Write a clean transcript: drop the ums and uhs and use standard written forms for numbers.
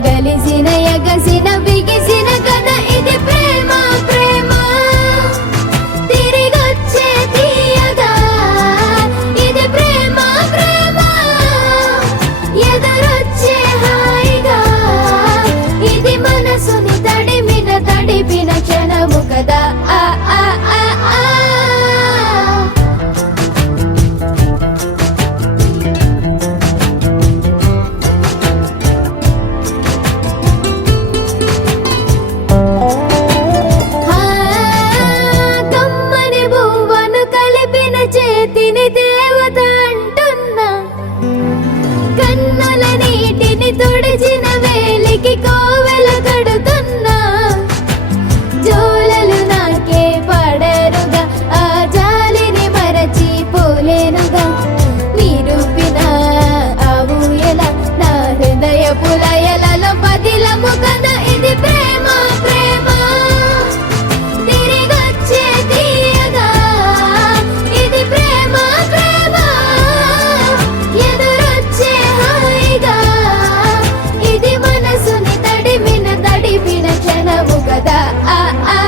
కలగలిసిన ఎగసిన బిగిసిన కథ ఇది ప్రేమ ప్రేమ తిరిగొచ్చే తీయగా ఇది ప్రేమ ప్రేమ ఎదురొచ్చే హాయిగా ఇది మనసుని తడిపిన క్షణము కదా ఆ ఆ ఆ ఆ చేతిని దేవత అంటున్నా కన్నుల నీటిని తుడిచిన వేలికి కోవెల కడుతున్నా జోలలు నాకే పడరుగా ఆ జాలిని మరచి పోలేనుగా నిరూపిన ఆ ఊయల నా హృదయ పులయలలో పదిలము కదా ఇది ప్రేమ ప్రేమ తిరిగొచ్చే తీయగా ఇది ప్రేమ ప్రేమ ఎదురొచ్చే హాయిగా ఇది మనసుని తడిపిన క్షణము కదా ఆ ఆ